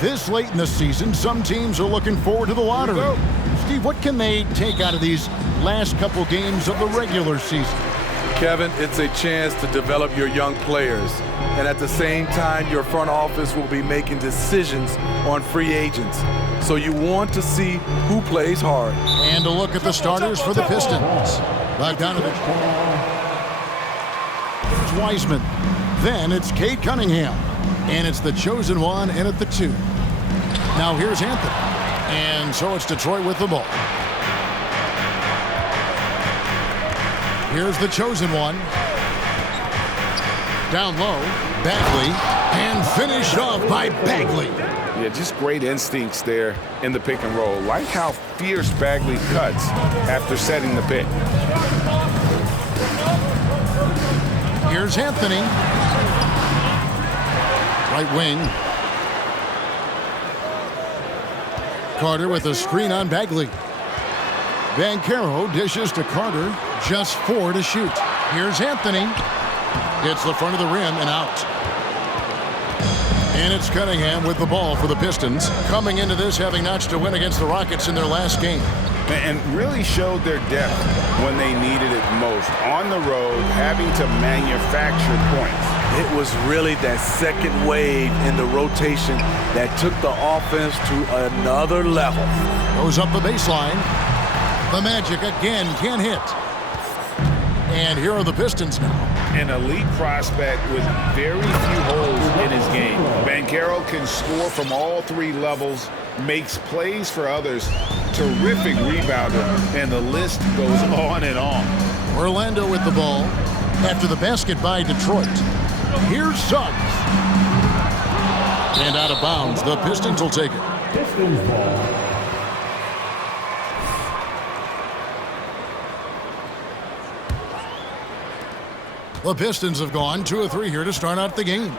This late in the season, some teams are looking forward to the lottery. Steve, what can they take out of these last couple games of the regular season? Kevin, it's a chance to develop your young players. And at the same time, your front office will be making decisions on free agents. So you want to see who plays hard. And a look at the starters for the Pistons. Bogdanovich. Here's Wiseman. Then it's Cade Cunningham. And it's the chosen one in at the 2. Now here's Anthony. And so it's Detroit with the ball. Here's the chosen one. Down low, Bagley, and finished off by Bagley. Yeah, just great instincts there in the pick and roll. Like how fierce Bagley cuts after setting the pick. Here's Anthony. Right wing. Carter with a screen on Bagley. Banchero dishes to Carter. Just 4 to shoot. Here's Anthony. Hits the front of the rim and out. And it's Cunningham with the ball for the Pistons. Coming into this having notched a win against the Rockets in their last game. And really showed their depth when they needed it most. On the road, having to manufacture points. It was really that second wave in the rotation that took the offense to another level. Goes up the baseline. The Magic again can't hit. And here are the Pistons now. An elite prospect with very few holes in his game. Banchero can score from all 3 levels, makes plays for others, terrific rebounder, and the list goes on and on. Orlando with the ball after the basket by Detroit. Here's Suggs. And out of bounds, the Pistons will take it. Pistons ball. The Pistons have gone 2 of 3 here to start out the game.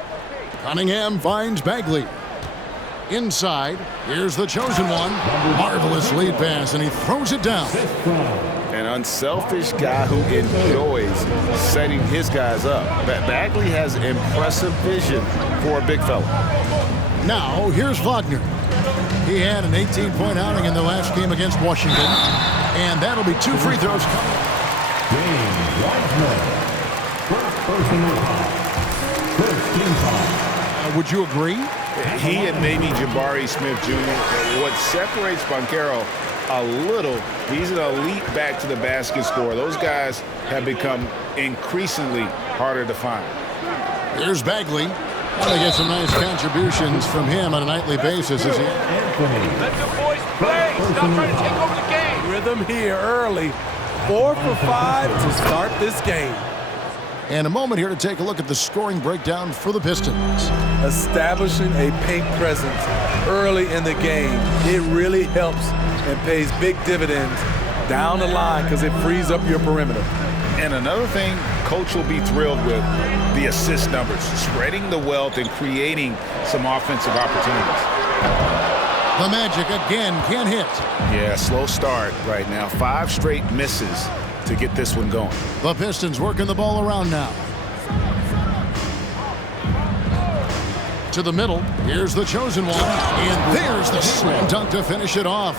Cunningham finds Bagley. Inside, here's the chosen one. Marvelous lead pass, and he throws it down. An unselfish guy who enjoys setting his guys up. Bagley has impressive vision for a big fella. Now, here's Wagner. He had an 18-point outing in the last game against Washington, and that'll be 2 free throws coming. Would you agree? He and maybe Jabari Smith Jr. What separates Banchero a little, he's an elite back to the basket scorer. Those guys have become increasingly harder to find. Here's Bagley. And they get some nice contributions from him on a nightly basis. As he... Let the boys play. Stop trying to take over the game. Rhythm here early. 4 for 5 to start this game. And a moment here to take a look at the scoring breakdown for the Pistons. Establishing a paint presence early in the game, it really helps and pays big dividends down the line because it frees up your perimeter. And another thing coach will be thrilled with, the assist numbers, spreading the wealth and creating some offensive opportunities. The Magic again can't hit. Yeah, slow start right now. 5 straight misses to get this one going. The Pistons working the ball around now. To the middle. Here's the chosen one. And there's the slam dunk to finish it off.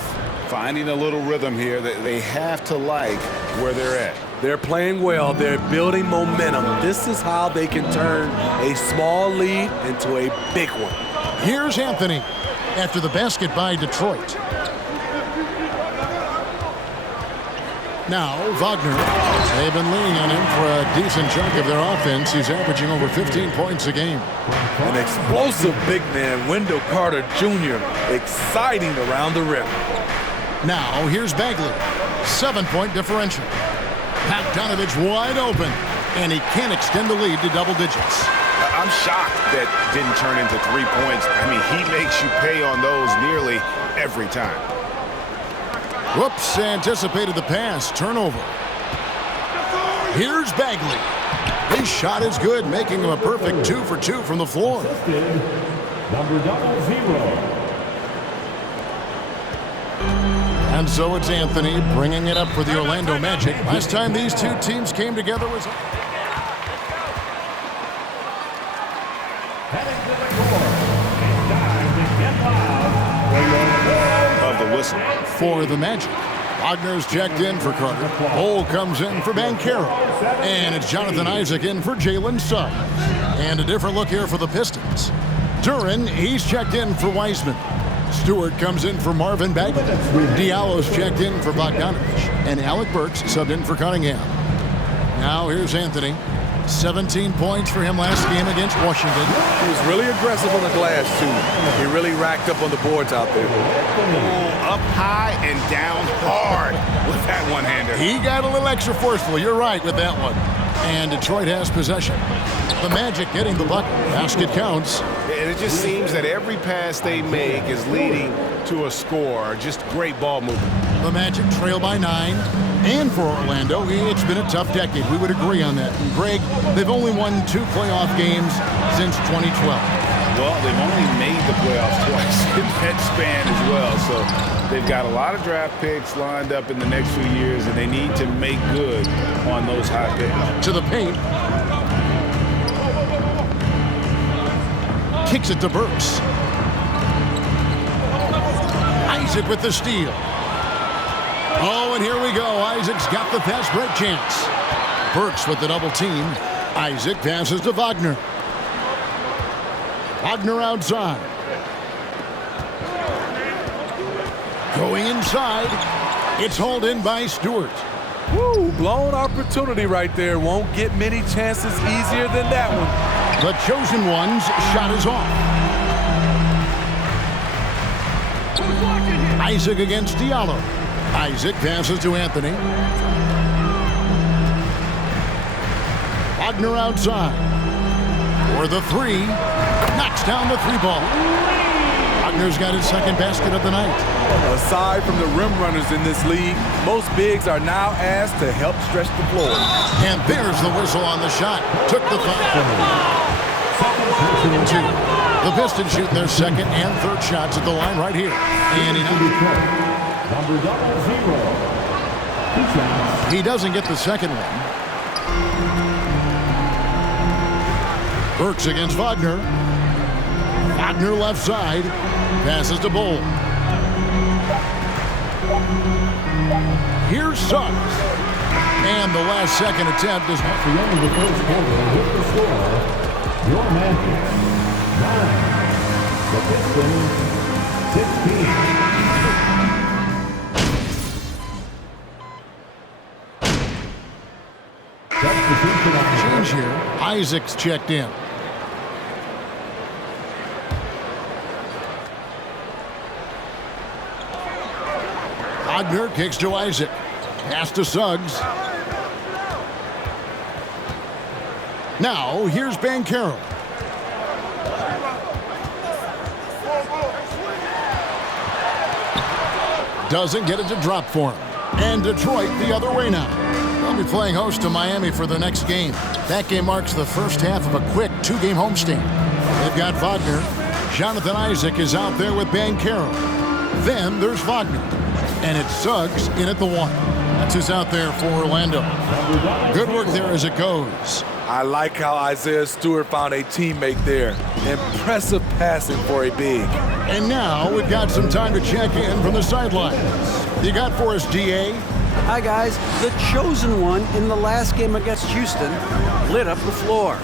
Finding a little rhythm here that they have to like where they're at. They're playing well. They're building momentum. This is how they can turn a small lead into a big one. Here's Anthony after the basket by Detroit. Now, Wagner. They've been leaning on him for a decent chunk of their offense. He's averaging over 15 points a game. An explosive big man, Wendell Carter Jr., exciting around the rim. Now, here's Bagley. 7-point differential. Bogdanovich wide open, and he can't extend the lead to double digits. I'm shocked that didn't turn into 3 points. I mean, he makes you pay on those nearly every time. Whoops, anticipated the pass. Turnover. Here's Bagley. His shot is good, making him a perfect 2 for 2 from the floor. Number 00. And so it's Anthony bringing it up for the Orlando Magic. Last time these two teams came together was... Heading to the court. And time to get live. listen. For the Magic, Wagner's checked in for Carter. Cole comes in for Banchero. And it's Jonathan Isaac in for Jalen Suggs. And a different look here for the Pistons. Duran, he's checked in for Wiseman. Stewart comes in for Marvin Bagley. Diallo's checked in for Bogdanovich. And Alec Burks subbed in for Cunningham. Now here's Anthony. 17 points for him last game against Washington. He was really aggressive on the glass, too. He really racked up on the boards out there. Up high and down hard with that one-hander. He got a little extra forceful. You're right with that one. And Detroit has possession. The Magic getting the bucket. Basket counts. And it just seems that every pass they make is leading to a score. Just great ball movement. The Magic trail by 9. And for Orlando, it's been a tough decade. We would agree on that. And Greg, they've only won 2 playoff games since 2012. Well, they've only made the playoffs twice in that span as well. So they've got a lot of draft picks lined up in the next few years, and they need to make good on those high picks. To the paint. Kicks it to Burks. Isaac with the steal. Oh, and here we go. Isaac's got the fast break chance. Burks with the double team. Isaac passes to Wagner. Wagner outside. Going inside. It's hauled in by Stewart. Woo, blown opportunity right there. Won't get many chances easier than that one. The chosen one's shot is off. Isaac against Diallo. Isaac passes to Anthony. Wagner outside. For the 3. Knocks down the 3-ball. Wagner's got his second basket of the night. Aside from the rim runners in this league, most bigs are now asked to help stretch the floor. And there's the whistle on the shot. Took the foul. 2. The Pistons shooting their second and third shots at the line right here. And Number 00. he doesn't get the second one. Burks against Wagner. Wagner left side. Passes to Bull. Here's Suggs. And the last second attempt is At the end of the first quarter, with the score, your Magic 9, the Pistons 16. change here. Isaac's checked in. Wagner kicks to Isaac. Pass to Suggs. Now, here's Banchero. Doesn't get it to drop for him. And Detroit the other way now. They'll be playing host to Miami for the next game. That game marks the first half of a quick 2-game homestand. They've got Wagner. Jonathan Isaac is out there with Banchero. Then there's Wagner. And it's Suggs in at the 1. That's who's out there for Orlando. Good work there as it goes. I like how Isaiah Stewart found a teammate there. Impressive passing for a big. And now we've got some time to check in from the sidelines. You got for us, DA? Hi, guys. The chosen one in the last game against Houston lit up the floor.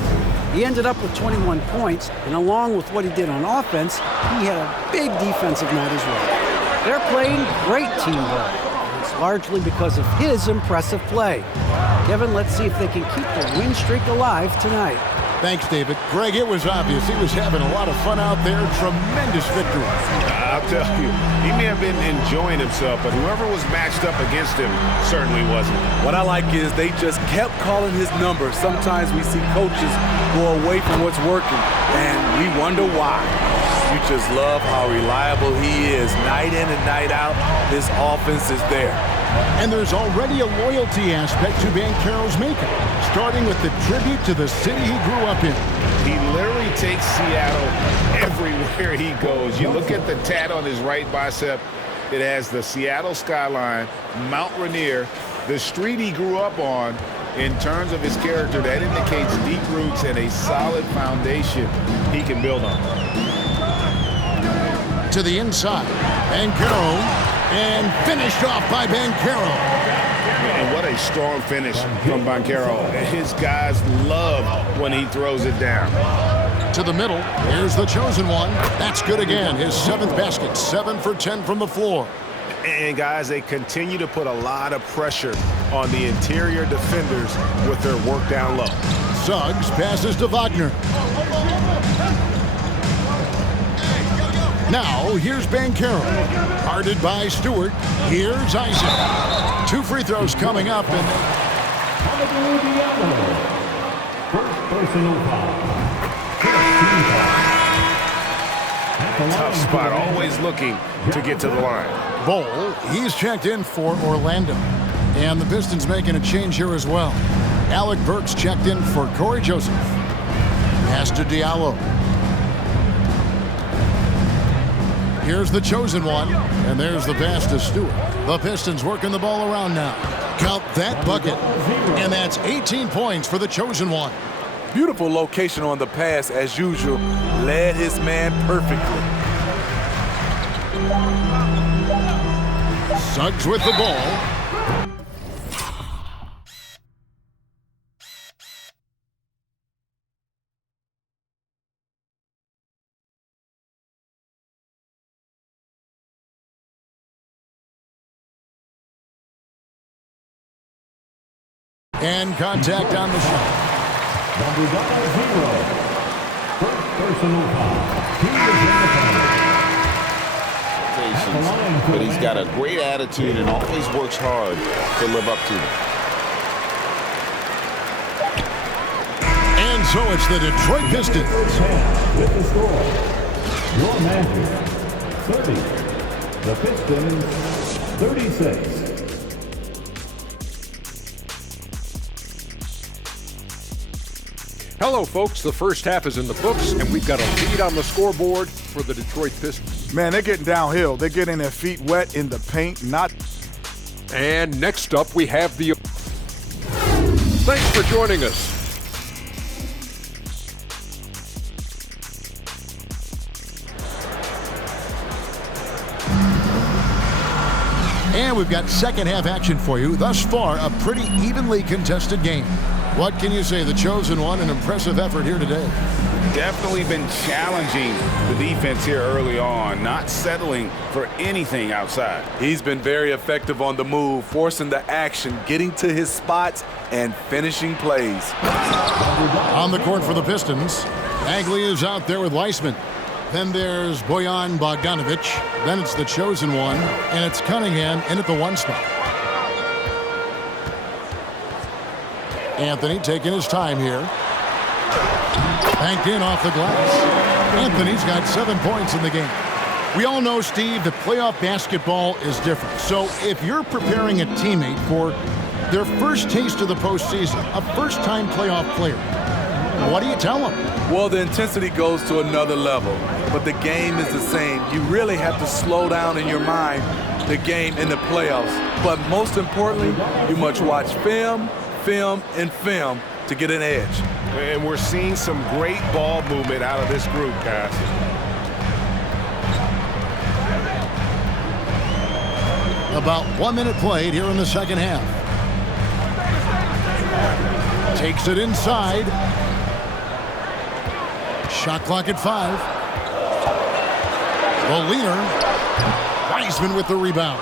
He ended up with 21 points, and along with what he did on offense, he had a big defensive night as well. They're playing great teamwork. It's largely because of his impressive play. Kevin, let's see if they can keep the win streak alive tonight. Thanks, David. Greg, it was obvious he was having a lot of fun out there. Tremendous victory. I'll tell you, he may have been enjoying himself, but whoever was matched up against him certainly wasn't. What I like is they just kept calling his number. Sometimes we see coaches go away from what's working, and we wonder why. You just love how reliable he is. Night in and night out, this offense is there. And there's already a loyalty aspect to Banchero's makeup, starting with the tribute to the city he grew up in. He literally takes Seattle everywhere he goes. You look at the tat on his right bicep. It has the Seattle skyline, Mount Rainier, the street he grew up on. In terms of his character, that indicates deep roots and a solid foundation he can build on. To the inside, Banchero And finished off by Banchero. And what a strong finish from Banchero. His guys love when he throws it down. To the middle. Here's the chosen one. That's good again. His 7th basket. 7 for 10 from the floor. And guys, they continue to put a lot of pressure on the interior defenders with their work down low. Suggs passes to Wagner. Now, here's Banchero. Guarded by Stewart. Here's Isaac. 2 free throws coming up. And First personal foul. Tough spot, always looking to get to the line. Bowl, he's checked in for Orlando. And the Pistons making a change here as well. Alec Burks checked in for Corey Joseph. Pass to Diallo. Here's the chosen one, and there's the pass to Stewart. The Pistons working the ball around now. Count that bucket, and that's 18 points for the chosen one. Beautiful location on the pass as usual. Led his man perfectly. Suggs with the ball. And contact on the shot. Number 0. First personal foul. He is in the foul. But he's got a great attitude and always works hard to live up to them. And so it's the Detroit Pistons. With the score, your Magic 30. The Pistons 36. Hello, folks. The first half is in the books, and we've got a lead on the scoreboard for the Detroit Pistons. Man, they're getting downhill. They're getting their feet wet in the paint. And next up, we have the... Thanks for joining us. And we've got second half action for you. Thus far, a pretty evenly contested game. What can you say? The chosen one, an impressive effort here today. Definitely been challenging the defense here early on, not settling for anything outside. He's been very effective on the move, forcing the action, getting to his spots, and finishing plays. On the court for the Pistons, Bagley is out there with Weissman. Then there's Bojan Bogdanovic. Then it's the chosen one, and it's Cunningham in at the 1 spot. Anthony taking his time here. Banked in off the glass. Anthony's got 7 points in the game. We all know, Steve, that playoff basketball is different. So if you're preparing a teammate for their first taste of the postseason, a first-time playoff player, what do you tell them? Well, the intensity goes to another level, but the game is the same. You really have to slow down in your mind the game in the playoffs. But most importantly, you must watch film, and film to get an edge. And we're seeing some great ball movement out of this group, guys. About 1 minute played here in the second half. Takes it inside. Shot clock at 5. The leader, Weissman with the rebound.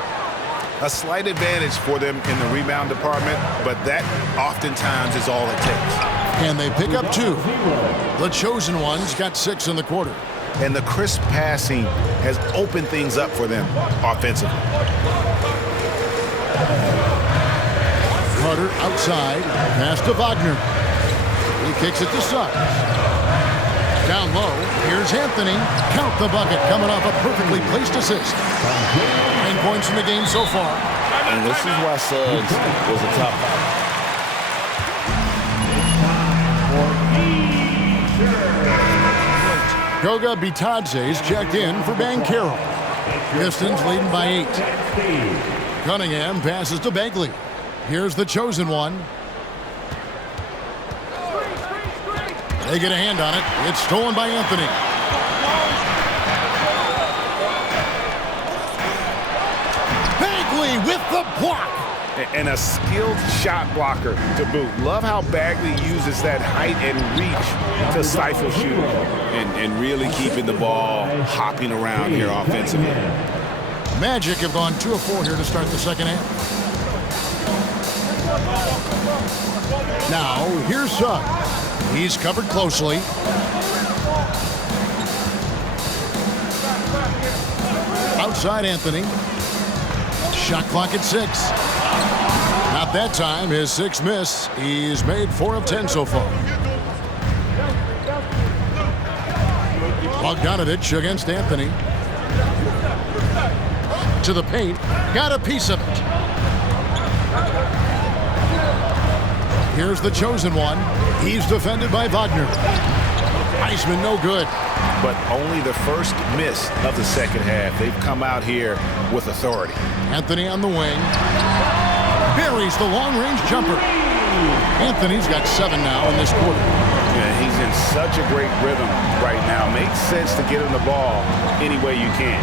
A slight advantage for them in the rebound department, but that oftentimes is all it takes. And they pick up 2. The chosen one's got 6 in the quarter. And the crisp passing has opened things up for them offensively. Carter outside, pass to Wagner. He kicks it to Suggs. Down low, here's Anthony. Count the bucket, coming off a perfectly placed assist. 9 points in the game so far. And this is why Suggs was a top 5. Goga Bitadze's checked in for Banchero. Pistons leading by 8. Cunningham passes to Bagley. Here's the chosen one. They get a hand on it. It's stolen by Anthony. with the block. And a skilled shot blocker to boot. Love how Bagley uses that height and reach to stifle shooting and really keeping the ball hopping around here offensively. Magic have gone 2 of 4 here to start the second half. Now, here's Suggs. He's covered closely. Outside Anthony. Shot clock at 6. Not that time. His 6th miss. He's made 4 of 10 so far. Bogdanovich against Anthony. To the paint. Got a piece of it. Here's the chosen one. He's defended by Wagner. Iceman no good. But only the first miss of the second half. They've come out here with authority. Anthony on the wing. Buries the long-range jumper. Anthony's got 7 now in this quarter. Yeah, he's in such a great rhythm right now. Makes sense to get him the ball any way you can.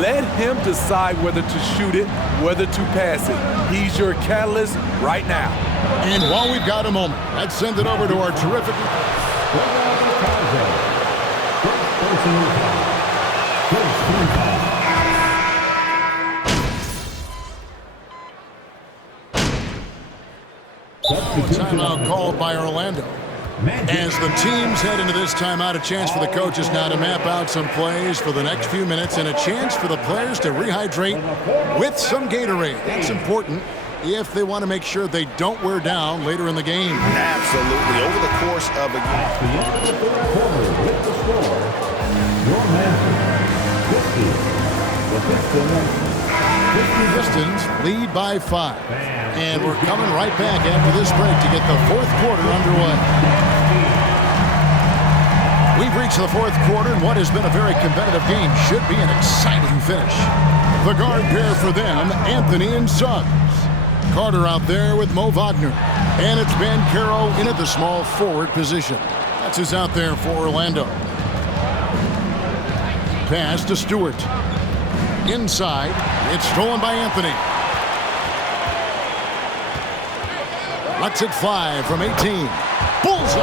Let him decide whether to shoot it, whether to pass it. He's your catalyst right now. And while we've got a moment, let's send it over to our terrific... Timeout called by Orlando. As the teams head into this timeout, a chance for the coaches now to map out some plays for the next few minutes and a chance for the players to rehydrate with some Gatorade. That's important if they want to make sure they don't wear down later in the game. Absolutely. Over the course of a game. The end of the third quarter with the score, your Magic 50. The Pistons lead by 5. And we're coming right back after this break to get the 4th quarter underway. We've reached the 4th quarter, and what has been a very competitive game should be an exciting finish. The guard pair for them, Anthony and Suggs. Carter out there with Mo Wagner. And it's Banchero in at the small forward position. That's who's out there for Orlando. Pass to Stewart. Inside, it's stolen by Anthony. Lets it fly from 18. Bullseye!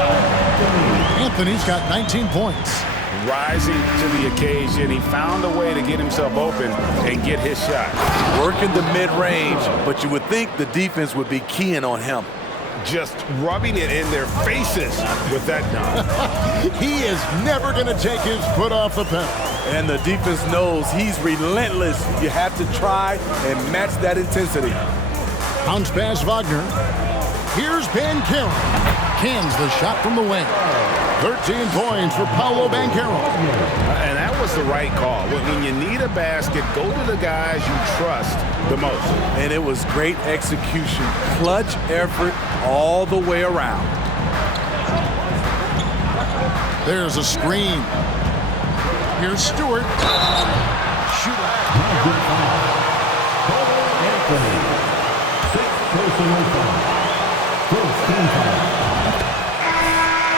Anthony's got 19 points. Rising to the occasion, he found a way to get himself open and get his shot. Working the mid-range, but you would think the defense would be keying on him. Just rubbing it in their faces with that dunk. He is never going to take his foot off the pedal. And the defense knows he's relentless. You have to try and match that intensity. Bounce pass Wagner. Here's Banchero. Cans the shot from the wing. 13 points for Paolo Banchero. And that was the right call. When you need a basket, go to the guys you trust the most. And it was great execution. Clutch effort all the way around. There's a screen. Here's Stewart. Shoot. Anthony. 6 personal fouls. First team foul.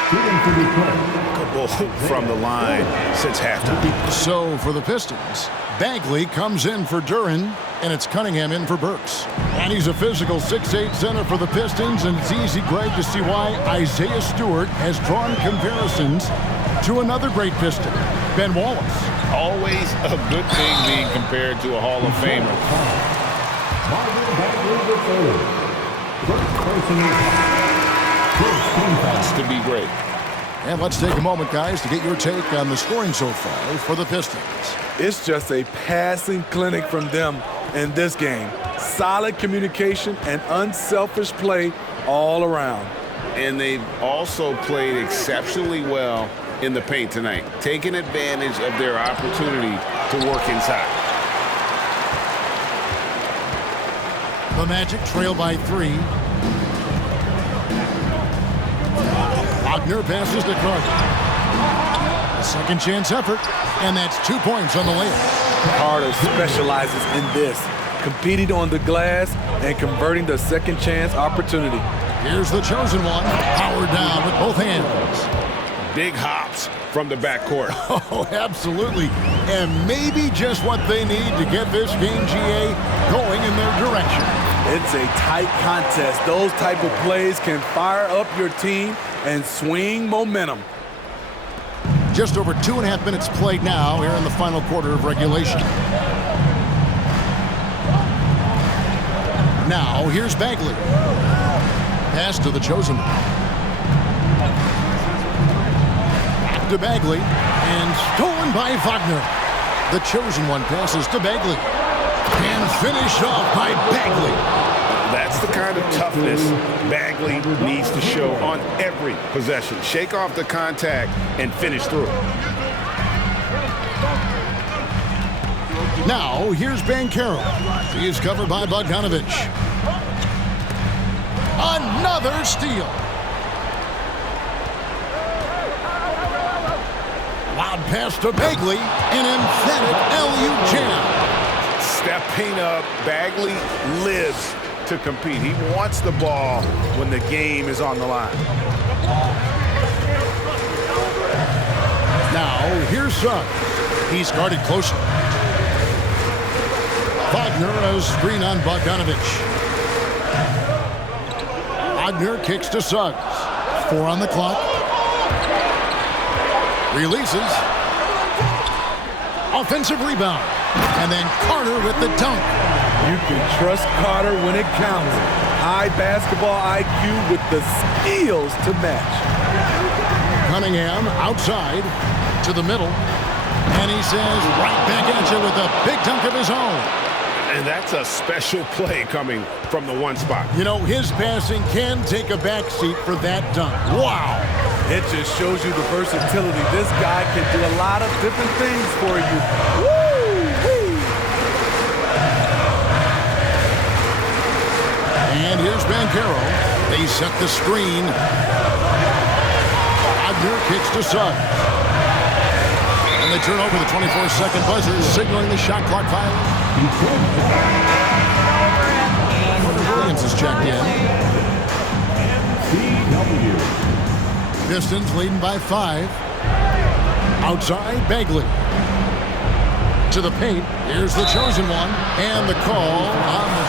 Shooting for Detroit. From the line since halftime. So for the Pistons, Bagley comes in for Duren, and it's Cunningham in for Burks. And he's a physical 6'8" center for the Pistons, and it's easy, Greg, to see why Isaiah Stewart has drawn comparisons to another great Piston, Ben Wallace. Always a good thing being compared to a Hall of Famer. Wants to be great. And let's take a moment, guys, to get your take on the scoring so far for the Pistons. It's just a passing clinic from them in this game. Solid communication and unselfish play all around. And they've also played exceptionally well in the paint tonight, taking advantage of their opportunity to work inside. The Magic trail by 3. Wagner passes to Carter. A second chance effort, and that's 2 points on the layup. Carter specializes in this, competing on the glass and converting the second chance opportunity. Here's the chosen one, powered down with both hands. Big hops from the backcourt. Oh, absolutely. And maybe just what they need to get this game, GA, going in their direction. It's a tight contest. Those type of plays can fire up your team and swing momentum. Just over 2.5 minutes played now here in the final quarter of regulation. Now, here's Bagley. Pass to the chosen one. Back to Bagley. And stolen by Wagner. The chosen one passes to Bagley. And finished off by Bagley. That's the kind of toughness Bagley needs to show on every possession. Shake off the contact and finish through. Now, here's MyCareer. He is covered by Bogdanovich. Another steal. Loud pass to Bagley. An emphatic LU jam. Stepping up, Bagley lives to compete. He wants the ball when the game is on the line. Now, here's Suggs. He's guarded closely. Wagner has screen on Bogdanovich. Wagner kicks to Suggs. 4 on the clock. Releases. Offensive rebound. And then Carter with the dunk. You can trust Carter when it counts. High basketball IQ with the skills to match. Cunningham outside to the middle. And he says right back at you with a big dunk of his own. And that's a special play coming from the one spot. You know, his passing can take a backseat for that dunk. Wow. It just shows you the versatility. This guy can do a lot of different things for you. Woo-wee. And here's MyCareer. They set the screen. Wagner kicks to Suggs. And they turn over the 24-second buzzer, signaling the shot clock violation. Williams is checked in. Pistons leading by 5. Outside, Bagley. To the paint. Here's the chosen one. And the call on the...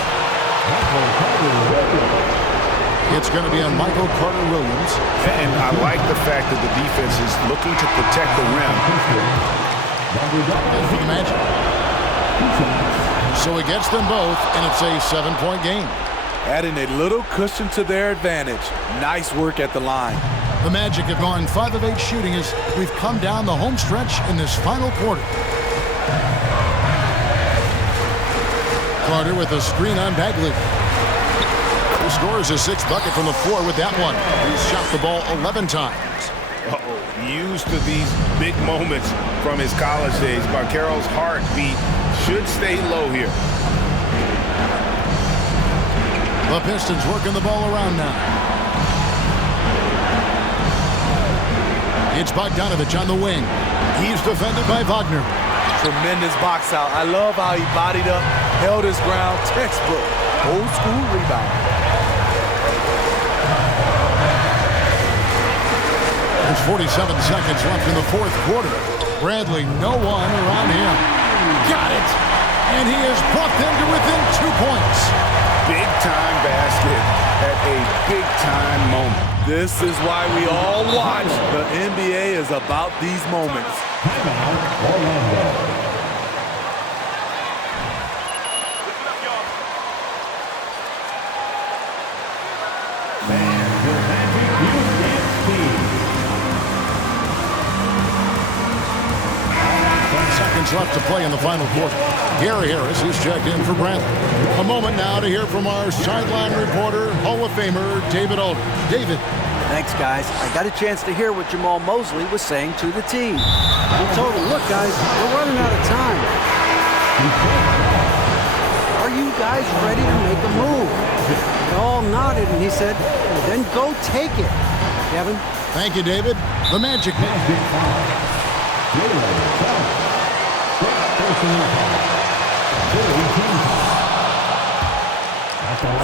It's going to be on Michael Carter-Williams. And I like the fact that the defense is looking to protect the rim. And for the Magic. So he gets them both, and it's a 7-point game. Adding a little cushion to their advantage. Nice work at the line. The Magic have gone 5 of 8 shooting as we've come down the home stretch in this final quarter. Carter with a screen on Bagley. He scores his 6th bucket from the floor with that one. He's shot the ball 11 times. Used to these big moments from his college days. MyCareer's heartbeat should stay low here. The Pistons working the ball around now. It's Bogdanovich on the wing. He's defended by Wagner. Tremendous box out. I love how he bodied up, held his ground. Textbook. Old school rebound. There's 47 seconds left in the 4th quarter. Bradley, no one around him. Got it! And he has brought them to within 2 points. Big-time basket at a big-time moment. This is why we all watch. The NBA is about these moments. Left to play in the final quarter. Gary Harris is checked in for Bradley. A moment now to hear from our sideline reporter, Hall of Famer David Alder. David. Thanks, guys. I got a chance to hear what Jamal Mosley was saying to the team. He told them, look, guys, we're running out of time. Are you guys ready to make a move? They all nodded, and he said, then go take it. Kevin? Thank you, David. The Magic.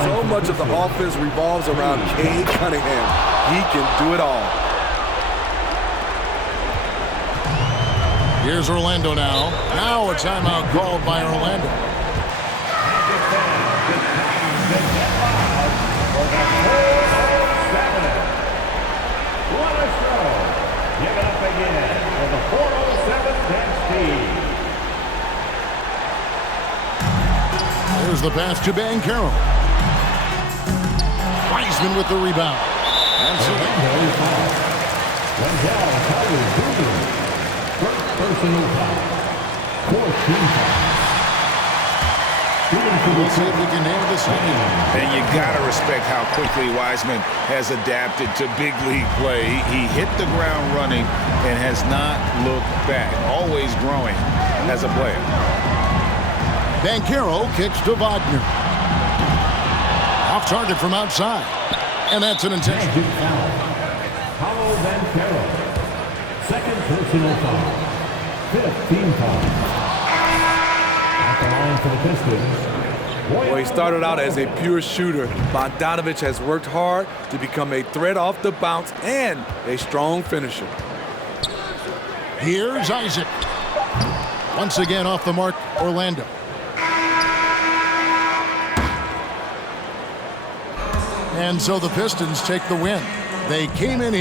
So much of the offense revolves around Cade Cunningham. He can do it all. Here's Orlando now. Now a timeout called by Orlando. What a throw. Give it up again for the 407 Dempsey. There's the pass to Banchero. Wiseman with the rebound. And so personal foul. 14 foul. We'll see if we can nail this second. And you got to respect how quickly Wiseman has adapted to big league play. He hit the ground running and has not looked back. Always growing as a player. Banchero kicks to Wagner. Off target from outside. And that's an intentional. Paulo Banchero. Second personal foul. 15 foul. At the line for the Pistons. Well, he started out as a pure shooter. Bogdanovich has worked hard to become a threat off the bounce and a strong finisher. Here's Isaac. Once again off the mark, Orlando. And so the Pistons take the win. They came in.